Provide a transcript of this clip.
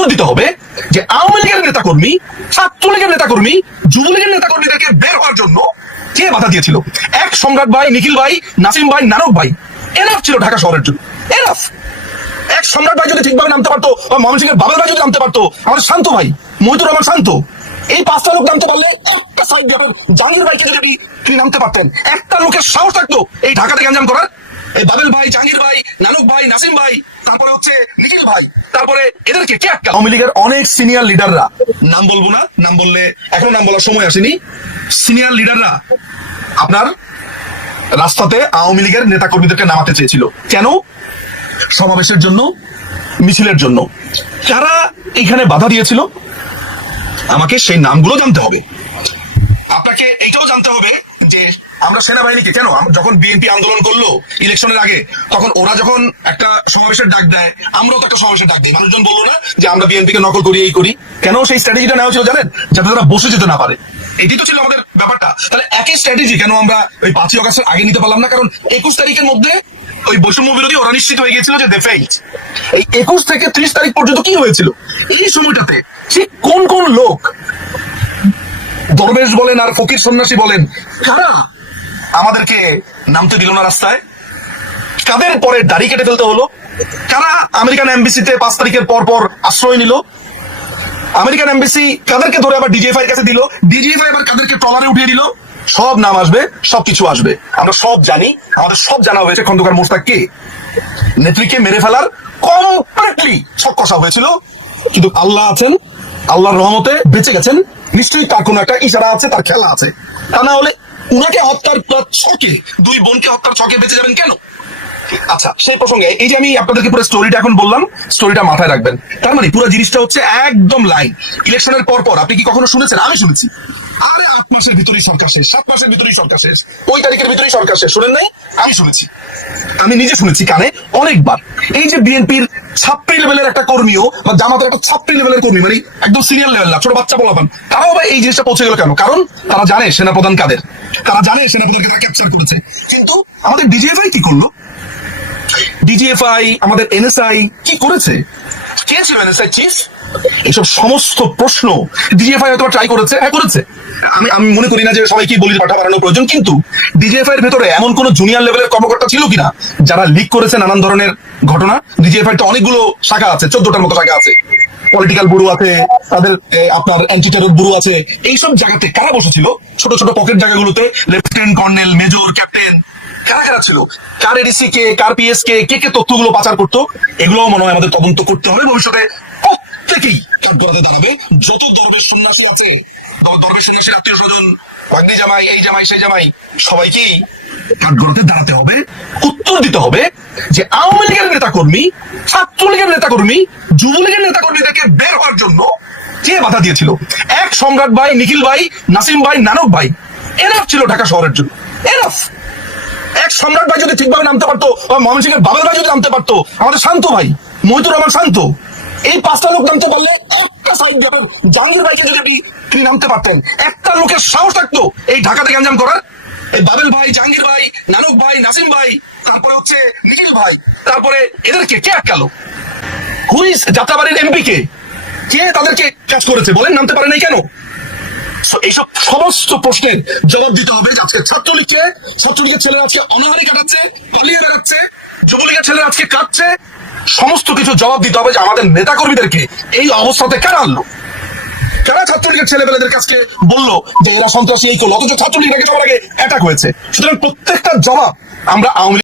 উত্তর দিতে হবে যে আওয়ামী লীগের নেতাকর্মী, ছাত্রলীগের নেতাকর্মী, যুবলীগের নেতাকর্মীদেরকে বের হওয়ার জন্য কে বাধা দিয়েছিল? এক সম্রাট ভাই, নিখিল ভাই, নাসিম ভাই, নানক ভাই এনাফ ছিল ঢাকা শহরের জন্য, এনাফ। এক সম্রাট ভাই যদি ঠিকভাবে নামতে পারতো, বা ময়মনসিংহের বাবেল ভাই যদি নামতে পারতো, আমাদের শান্ত ভাই, মহিতুর রহমান শান্ত, এই পাঁচটা লোক নামতে পারলে, একটা সাইড গ্রামের জাহাঙ্গীর ভাইকে যদি তিনি নামতে পারতেন, একটা লোকের সাহস থাকতো এই ঢাকাতে গ্যাঞ্জাম করার। এই বাবেল ভাই, জাহাঙ্গীর ভাই, নানক ভাই, নাসিম ভাই, তারপরে হচ্ছে নিখিল ভাই, তারপরে এদেরকে কে আটকাল? আওয়ামী লীগের অনেক সিনিয়র লিডাররা, নাম বলবো না, নাম বললে এখনো নাম বলার সময় আসেনি, সিনিয়র লিডাররা আপনার রাস্তাতে আওয়ামী লীগের নেতা কর্মীদেরকে নামাতে চেয়েছিল। কেন? সমাবেশের জন্য, মিছিলের জন্য। যারা এখানে বাধা দিয়েছিল আমাকে সেই নামগুলো জানতে হবে। আপনাকে এইটাও জানতে হবে যে আমরা সেনাবাহিনীকে কেন, যখন বিএনপি আন্দোলন করলো ইলেকশনের আগে, তখন ওরা যখন একটা সমাবেশের ডাক দেয়, আমরাও তো একটা সমাবেশের ডাক দিই। মানুষজন বললো না যে আমরা বিএনপিকে নকল করি, এই করি। কেন সেই স্ট্র্যাটেজিটা নেওয়া ছিল জানেন? যাতে তারা বসে যেতে না পারে। এটি তো ছিল আমাদের ব্যাপারটা। তাহলে একই স্ট্র্যাটেজি কেন আমরা ওই 5ই আগস্টের আগে নিতে পারলাম না? কারণ 21 তারিখের মধ্যে ওই বৈষম্য বিরোধী ওরা নিশ্চিত হয়ে গিয়েছিল যে দে ফেইলড। এই 21 থেকে 30 তারিখ পর্যন্ত কি হয়েছিল? এই সময়টাতে সে কোন কোন লোক, দরবেশ বলেন আর ফকির সন্ন্যাসী বলেন, কারা আমাদেরকে নামতে দিল না রাস্তায়? কাদের পরে দাড়ি কেটে ফেলতে হলো? কারা আমেরিকান এমবিসিতে 5 তারিখের পর পর আশ্রয় নিল? আমেরিকান এমবিসি কাদেরকে ধরে আবার ডিজিএফআই এর কাছে দিল? ডিজিএফআই আবার কাদেরকে ট্রলারে উঠিয়ে দিল? সব নাম আসবে, সবকিছু আসবে, আমরা সব জানি। আমাদের সব জানা হয়েছে খন্দকার মোশতাককে নেত্রীকে মেরে ফেলার কমপ্লিটলি ছক কষা হয়েছিল। কিন্তু আল্লাহ আছেন, আল্লাহর রহমতে বেঁচে গেছেন। নিশ্চয়ই তার কোনো একটা ইশারা আছে, তার খেলা আছে। তা না হলে উনাকে হত্যার ছকে, দুই বোনকে হত্যার ছকে বেঁচে যাবেন কেন? আচ্ছা, সেই প্রসঙ্গে এই যে আমি আপনাদেরকে পুরো স্টোরিটা এখন বললাম, স্টোরিটা মাথায় রাখবেন। তার মানে পুরো জিনিসটা হচ্ছে একদম লাইন। ইলেকশনের পর পর আপনি কি কখনো শুনেছেন? আমি শুনেছি, আরে 8 মাসের ভিতরেই সরকার শেষ, 7 মাসের ভিতরেই সরকার শেষ, ওই তারিখের ভিতরেই সরকার শেষ। শুনেন নাই? আমি শুনেছি, আমি নিজে শুনেছি কানে অনেকবার। এই যে বিএনপির ছাত্রী লেভেলের একটা কর্মীও, বা জামাতের একটা ছাত্রী লেভেলের কর্মী, মানে একদম সিনিয়র লেভেল না, ছোট বাচ্চা বলাবান, তারাও বা এই জিনিসটা পৌঁছে গেল কেন? কারণ তারা জানে সেনাপ্রধান কাদের, তারা জানে সেনাপ্রধানকে তারা ক্যাপচার করেছে। কিন্তু আমাদের ডিজিএফআই কি করলো? ডিজিএফআই, আমাদের এনএসআই কি করেছে? কে ছিল এনএসআই চিফ? এইসব সমস্ত প্রশ্ন ডিজিএফআই হয়তো ট্রাই করেছে, হ্যাঁ করেছে। আমি মনে করি না যে সবাইকে বলি পাঠা বাড়ানোর প্রয়োজন, কিন্তু ডিজিএফআই এর ভেতরে এমন কোন জুনিয়র লেভেলের কর্মকর্তা ছিল কিনা যারা লিক করেছে নানান ধরনের ঘটনা? ডিজিএফআই তো অনেকগুলো শাখা আছে, 14টার মতো শাখা আছে, পলিটিক্যাল ব্যুরো আছে, তাদের আপনার অ্যান্টি টেরর ব্যুরো আছে। এইসব জায়গাতে কারা বসেছিল? ছোট ছোট পকেট জায়গাগুলোতে লেফটেন্যান্ট, কর্নেল, মেজর, ক্যাপ্টেন, কারা কারা ছিল? কার এডিসি কে, কার পিএস কে, কে কে তথ্যগুলো পাচার করতো? এগুলোও মনে হয় আমাদের তদন্ত করতে হবে। ভবিষ্যতে প্রত্যেকেই কাঠগড়াতে দাঁড়াবে। যত দরবেশ সন্ন্যাসী আছে, দরবেশ সন্ন্যাসীর আত্মীয় স্বজন, ভাগ্নি জামাই, এই জামাই সেই জামাই, সবাইকেই কাঠগড়াতে দাঁড়াতে হবে, উত্তর দিতে হবে যে আওয়ামী লীগের নেতাকর্মী, ছাত্রলীগের নেতাকর্মী, যুবলীগের নেতাকর্মীদেরকে বের হওয়ার জন্য কে বাধা দিয়েছিল? এক সম্রাট ভাই, নিখিল ভাই, নাসিম ভাই, নানক ভাই এনাফ ছিল ঢাকা শহরের জন্য, এনাফ। এক সম্রাট ভাই যদি ঠিকভাবে নামতে পারতো, বা ময়মনসিংহের বাবেল ভাই যদি নামতে পারতো, আমাদের শান্ত ভাই, মহিতুর রহমান শান্ত, এই 5টা লোক নামতে পারলে, একটা সাইড গ্রামের জাহাঙ্গীর ভাইকে যদি তিনি নামতে পারতেন, একটা লোকের সাহস থাকতো এই ঢাকাতে গ্যাঞ্জাম করার। এই বাবেল ভাই, জাহাঙ্গীর ভাই, নানক ভাই, নাসিম ভাই, তারপরে হচ্ছে নিখিল ভাই, তারপরে এদেরকে কে আটকালো? হুইস যাত্রাবাড়ির এমপি কে তাদেরকে ক্যাচ করেছে? বলেন, নামতে পারে নাই কেন? এইসব সমস্ত প্রশ্নের জবাব দিতে হবে। আজকে ছাত্রলীগের ছেলেরা আজকে অনাহারি কাটাচ্ছে, পালিয়ে বেড়াচ্ছে, যুবলীগের ছেলেরা আজকে কাটছে। সমস্ত কিছু জবাব দিতে হবে যে আমাদের নেতা কর্মীদেরকে এই অবস্থাতে কারা আনলো, কারা ছাত্রলীগের ছেলেবেলাদের কাছে বললো যে এরা সন্ত্রাসী, এই করলো, অথচ ছাত্রলীগের সবার আগে অ্যাটাক হয়েছে। সুতরাং প্রত্যেকটা জবাব আমরা আওয়ামী